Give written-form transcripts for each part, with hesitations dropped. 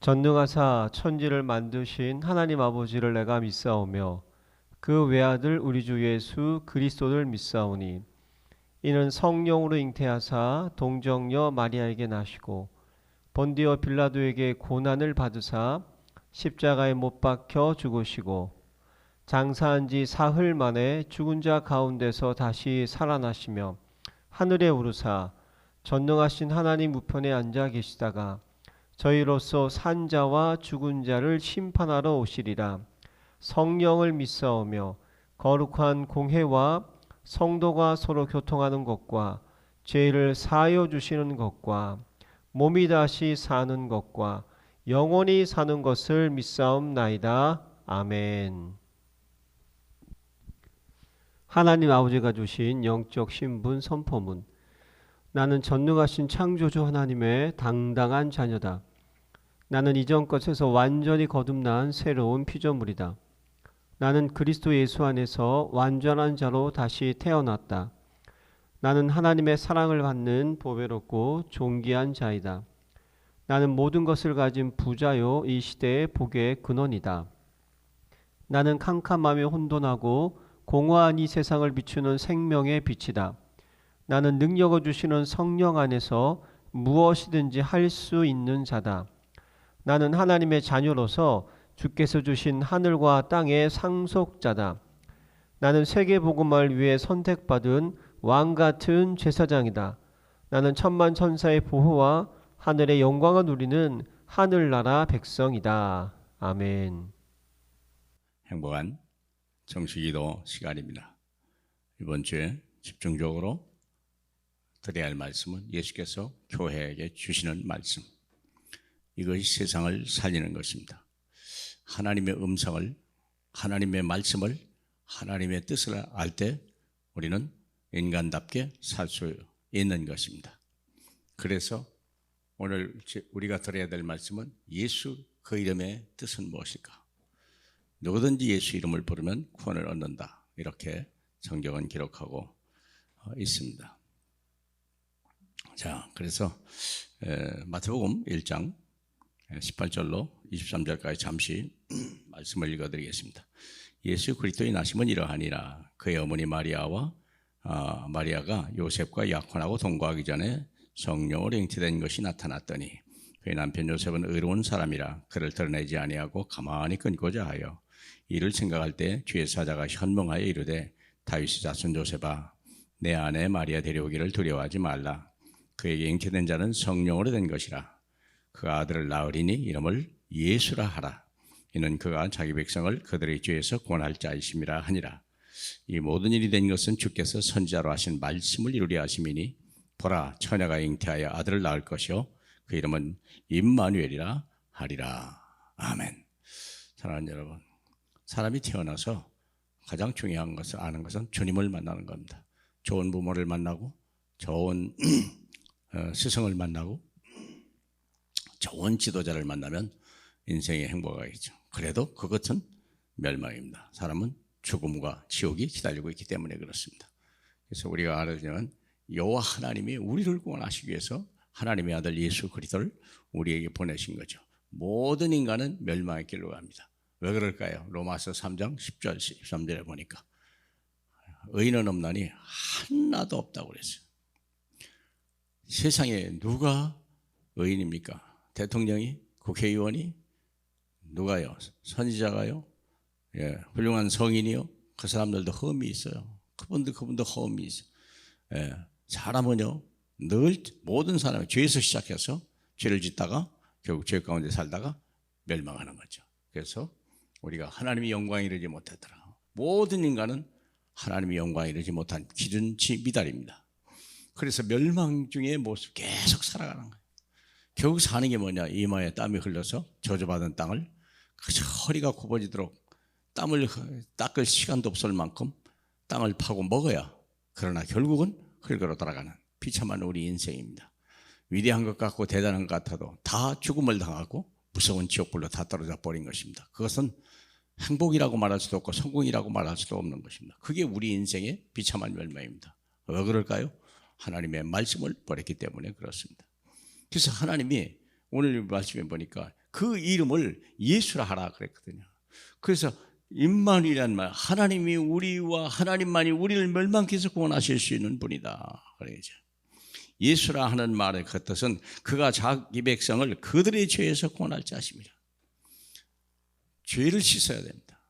전능하사 천지를 만드신 하나님 아버지를 내가 믿사오며 그 외아들 우리 주 예수 그리스도를 믿사오니 이는 성령으로 잉태하사 동정녀 마리아에게 나시고 본디오 빌라도에게 고난을 받으사 십자가에 못 박혀 죽으시고 장사한 지 사흘 만에 죽은 자 가운데서 다시 살아나시며 하늘에 오르사 전능하신 하나님 우편에 앉아 계시다가 저희로서 산 자와 죽은 자를 심판하러 오시리라. 성령을 믿사오며 거룩한 공회와 성도가 서로 교통하는 것과 죄를 사하여 주시는 것과 몸이 다시 사는 것과 영원히 사는 것을 믿사옵나이다. 아멘. 하나님 아버지가 주신 영적 신분 선포문. 나는 전능하신 창조주 하나님의 당당한 자녀다. 나는 이전 것에서 완전히 거듭난 새로운 피조물이다. 나는 그리스도 예수 안에서 완전한 자로 다시 태어났다. 나는 하나님의 사랑을 받는 보배롭고 존귀한 자이다. 나는 모든 것을 가진 부자요 이 시대의 복의 근원이다. 나는 캄캄하며 혼돈하고 공허한 이 세상을 비추는 생명의 빛이다. 나는 능력을 주시는 성령 안에서 무엇이든지 할 수 있는 자다. 나는 하나님의 자녀로서 주께서 주신 하늘과 땅의 상속자다. 나는 세계복음을 위해 선택받은 왕같은 제사장이다. 나는 천만 천사의 보호와 하늘의 영광을 누리는 하늘나라 백성이다. 아멘. 행복한 정식기도 시간입니다. 이번 주에 집중적으로 드려야 할 말씀은 예수께서 교회에게 주시는 말씀. 이것이 세상을 살리는 것입니다. 하나님의 음성을, 하나님의 말씀을, 하나님의 뜻을 알 때 우리는 인간답게 살 수 있는 것입니다. 그래서 오늘 우리가 들어야 될 말씀은 예수 그 이름의 뜻은 무엇일까? 누구든지 예수 이름을 부르면 구원을 얻는다. 이렇게 성경은 기록하고 있습니다. 자, 그래서 마태복음 1장 18절로 23절까지 잠시 말씀을 읽어드리겠습니다. 예수 그리스도의 나심은 이러하니라. 그의 어머니 마리아가 요셉과 약혼하고 동거하기 전에 성령으로 잉태된 것이 나타났더니 그의 남편 요셉은 의로운 사람이라 그를 드러내지 아니하고 가만히 끊고자 하여 이를 생각할 때 주의 사자가 현몽하여 이르되 다윗의 자손 요셉아 내 아내 마리아 데려오기를 두려워하지 말라. 그에게 잉태된 자는 성령으로 된 것이라. 그 아들을 낳으리니 이름을 예수라 하라. 이는 그가 자기 백성을 그들의 죄에서 구원할 자이심이라 하니라. 이 모든 일이 된 것은 주께서 선지자로 하신 말씀을 이루려 하심이니 보라 처녀가 잉태하여 아들을 낳을 것이요 그 이름은 임마누엘이라 하리라. 아멘. 사랑하는 여러분, 사람이 태어나서 가장 중요한 것을 아는 것은 주님을 만나는 겁니다. 좋은 부모를 만나고 좋은 스승을 만나고 좋은 지도자를 만나면 인생의 행복하겠죠. 그래도 그것은 멸망입니다. 사람은 죽음과 지옥이 기다리고 있기 때문에 그렇습니다. 그래서 우리가 알아야는 여호와 하나님이 우리를 구원하시기 위해서 하나님의 아들 예수 그리스도를 우리에게 보내신 거죠. 모든 인간은 멸망의 길로 갑니다. 왜 그럴까요? 로마서 3장 10절 13절에 보니까 의인은 없나니 하나도 없다고 그랬어요. 세상에 누가 의인입니까? 대통령이? 국회의원이? 누가요? 선지자가요? 예, 훌륭한 성인이요? 그 사람들도 험이 있어요. 그분도 험이 있어요. 예, 사람은요 늘 모든 사람이 죄에서 시작해서 죄를 짓다가 결국 죄 가운데 살다가 멸망하는 거죠. 그래서 우리가 하나님의 영광에 이르지 못했더라. 모든 인간은 하나님의 영광에 이르지 못한 기준치 미달입니다. 그래서 멸망 중의 모습 계속 살아가는 거예요. 결국 사는 게 뭐냐? 이마에 땀이 흘러서 저주받은 땅을 그저 허리가 굽어지도록 땀을 닦을 시간도 없을 만큼 땅을 파고 먹어야 그러나 결국은 흙으로 돌아가는 비참한 우리 인생입니다. 위대한 것 같고 대단한 것 같아도 다 죽음을 당하고 무서운 지옥불로 다 떨어져 버린 것입니다. 그것은 행복이라고 말할 수도 없고 성공이라고 말할 수도 없는 것입니다. 그게 우리 인생의 비참한 멸망입니다. 왜 그럴까요? 하나님의 말씀을 버렸기 때문에 그렇습니다. 그래서 하나님이 오늘 말씀에 보니까 그 이름을 예수라 하라 그랬거든요. 그래서 임마누엘이라는 말, 하나님이 우리와 하나님만이 우리를 멸망케 해서 구원하실 수 있는 분이다. 그러죠. 예수라 하는 말의 그 뜻은 그가 자기 백성을 그들의 죄에서 구원할 자십니다. 죄를 씻어야 됩니다.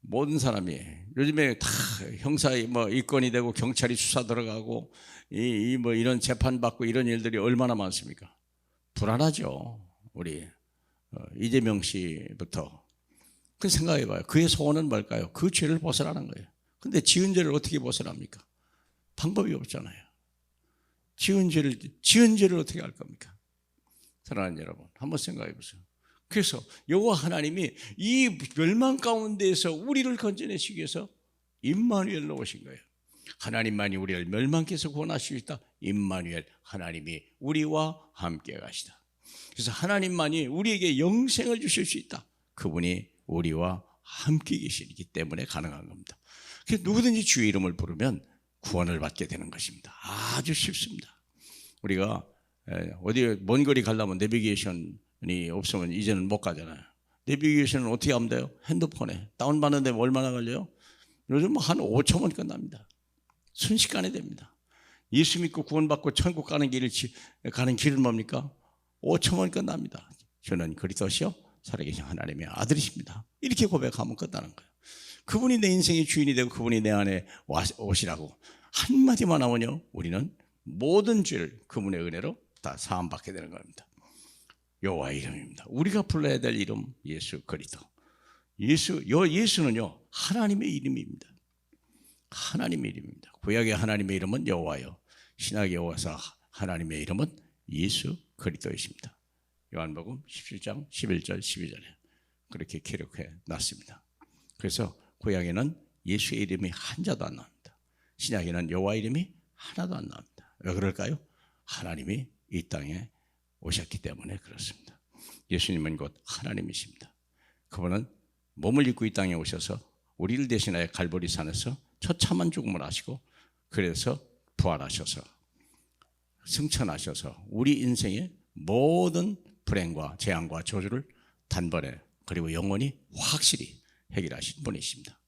모든 사람이 요즘에 다 형사 입건이 되고 경찰이 수사 들어가고 이런 재판 받고 이런 일들이 얼마나 많습니까? 불안하죠. 우리 이재명 씨부터 그 생각해봐요. 그의 소원은 뭘까요? 그 죄를 벗어나는 거예요. 근데 지은 죄를 어떻게 벗어납니까? 방법이 없잖아요. 지은 죄를 어떻게 할 겁니까? 사랑하는 여러분, 한번 생각해 보세요. 그래서 여호와 하나님이 이 멸망 가운데에서 우리를 건져내시기 위해서 임마누엘로 오신 거예요. 하나님만이 우리를 멸망케 해서 구원하실 수 있다. 임마누엘, 하나님이 우리와 함께 가시다. 그래서 하나님만이 우리에게 영생을 주실 수 있다. 그분이 우리와 함께 계시기 때문에 가능한 겁니다. 그래서 누구든지 주의 이름을 부르면 구원을 받게 되는 것입니다. 아주 쉽습니다. 우리가 어디 먼 거리 가려면 내비게이션이 없으면 이제는 못 가잖아요. 내비게이션은 어떻게 하면 돼요? 핸드폰에 다운받는데 얼마나 걸려요? 요즘 한 5초 원 끝납니다. 순식간에 됩니다. 예수 믿고 구원받고 천국 가는 길은 뭡니까? 5초 원 끝납니다. 저는 그리스도시요 살아계신 하나님의 아들이십니다. 이렇게 고백하면 끝나는 거예요. 그분이 내 인생의 주인이 되고 그분이 내 안에 오시라고 한마디만 하면요, 우리는 모든 죄를 그분의 은혜로 다 사함받게 되는 겁니다. 여호와의 이름입니다. 우리가 불러야 될 이름 예수 그리스도. 예수는요 하나님의 이름입니다. 하나님의 이름입니다. 구약의 하나님의 이름은 여호와요, 신약의 여호와서 하나님의 이름은 예수 그리스도이십니다. 요한복음 17장 11절 12절에 그렇게 기록해 놨습니다. 그래서 구약에는 예수의 이름이 한자도 안 나옵니다. 신약에는 여호와 이름이 하나도 안 나옵니다. 왜 그럴까요? 하나님이 이 땅에 오셨기 때문에 그렇습니다. 예수님은 곧 하나님이십니다. 그분은 몸을 입고 이 땅에 오셔서 우리를 대신하여 갈보리 산에서 처참한 죽음을 하시고 그래서 부활하셔서 승천하셔서 우리 인생의 모든 불행과 재앙과 저주를 단번에 그리고 영원히 확실히 해결하신 분이십니다.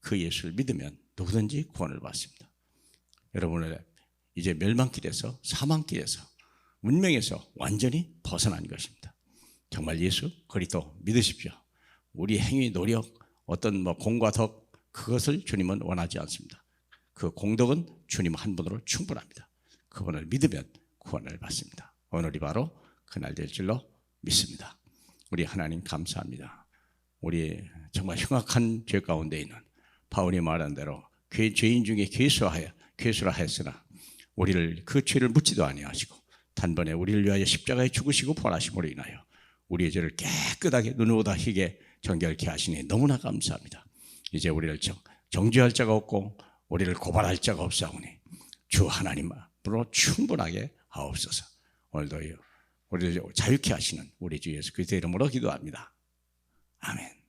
그 예수를 믿으면 누구든지 구원을 받습니다. 여러분은 이제 멸망길에서 사망길에서 문명에서 완전히 벗어난 것입니다. 정말 예수 그리스도 믿으십시오. 우리 행위, 노력, 어떤 공과 덕 그것을 주님은 원하지 않습니다. 그 공덕은 주님 한 분으로 충분합니다. 그분을 믿으면 구원을 받습니다. 오늘이 바로 그날 될 줄로 믿습니다. 우리 하나님 감사합니다. 우리 정말 흉악한 죄 가운데 있는 바울이 말한 대로 죄인 중에 괴수라 했으나 우리를 그 죄를 묻지도 아니하시고 단번에 우리를 위하여 십자가에 죽으시고 부활하심으로 인하여 우리의 죄를 깨끗하게 눈보다 희게 정결케 하시니 너무나 감사합니다. 이제 우리를 정죄할 자가 없고 우리를 고발할 자가 없사오니 주 하나님으로 충분하게 하옵소서. 오늘도 우리를 자유케 하시는 우리 주 예수 그리스도의 이름으로 기도합니다. 아멘.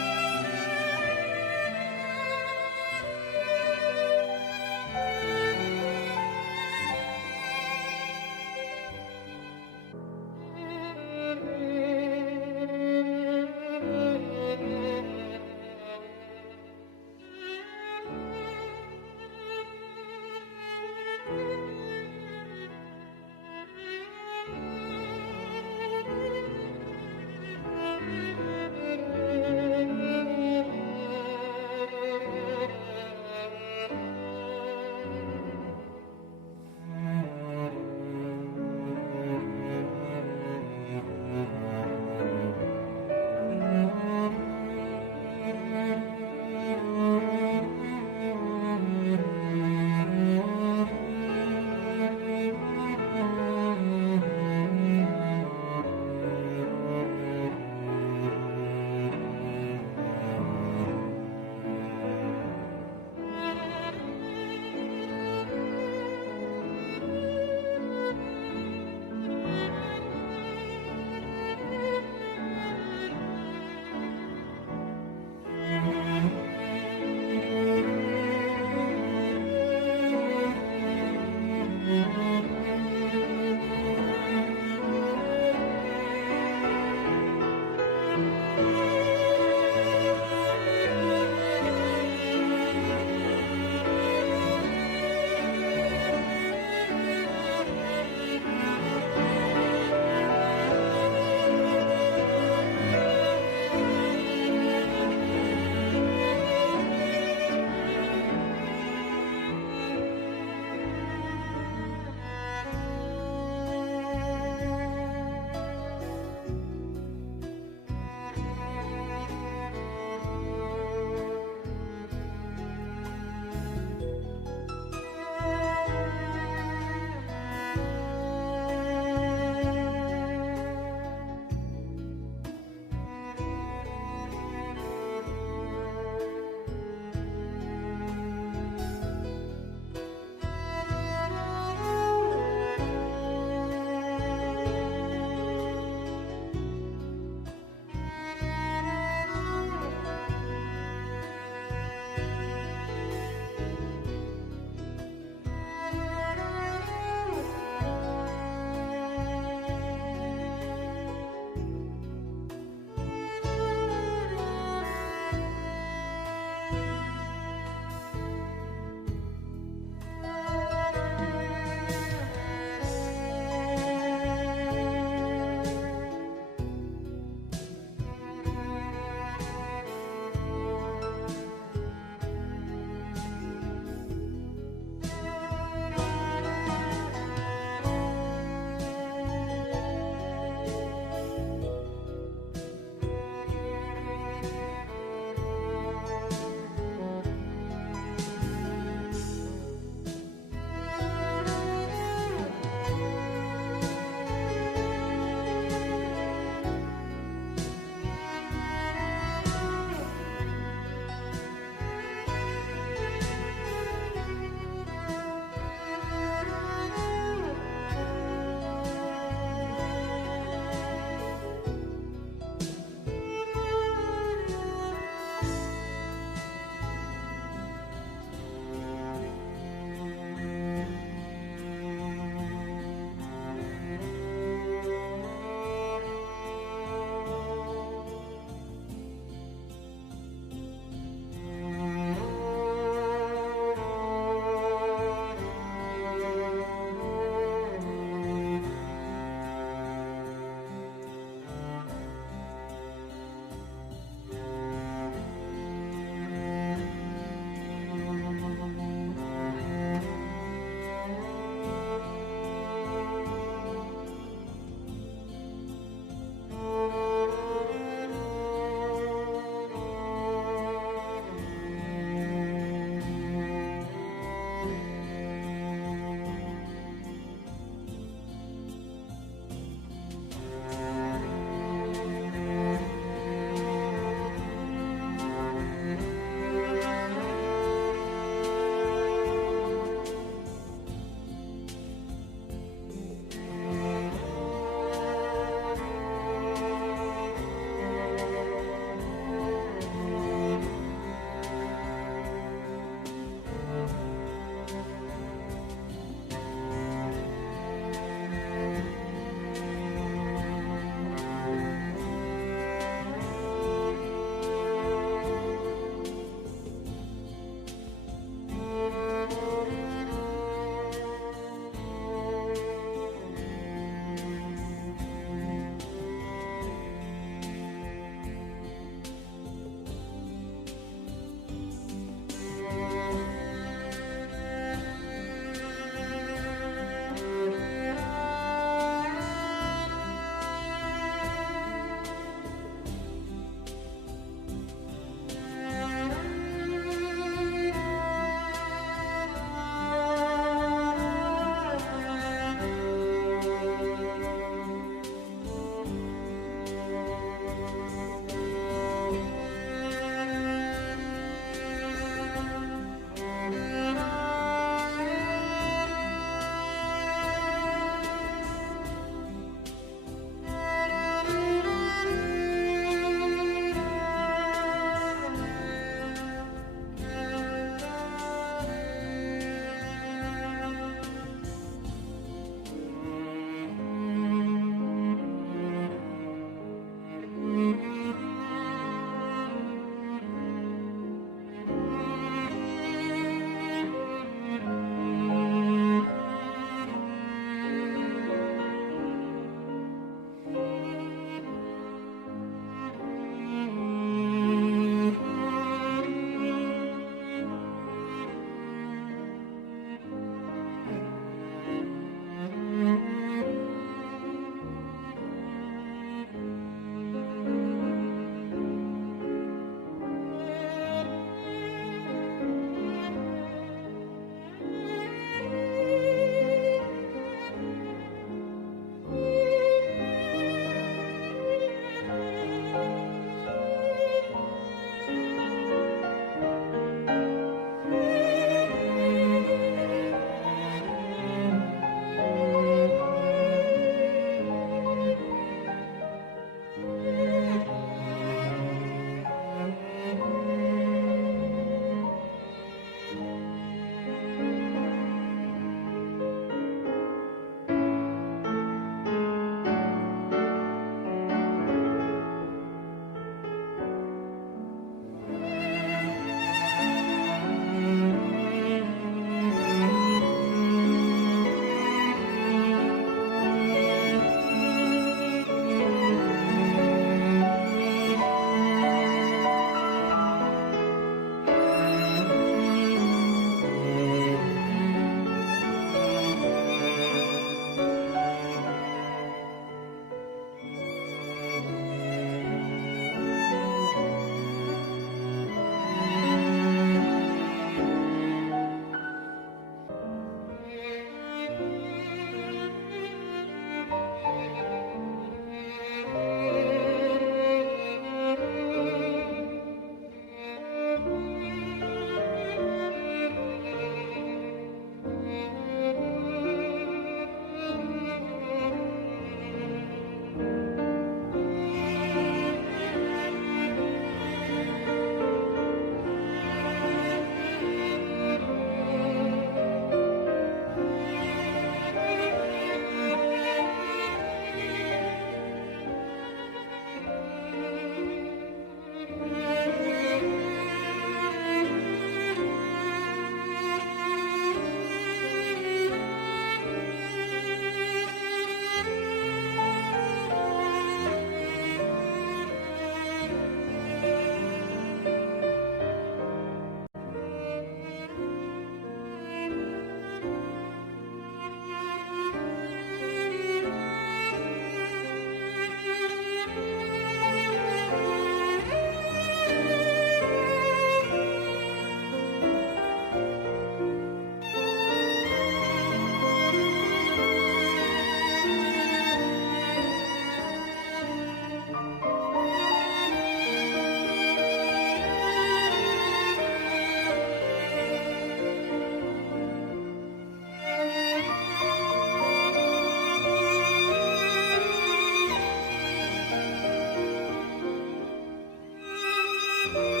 아멘.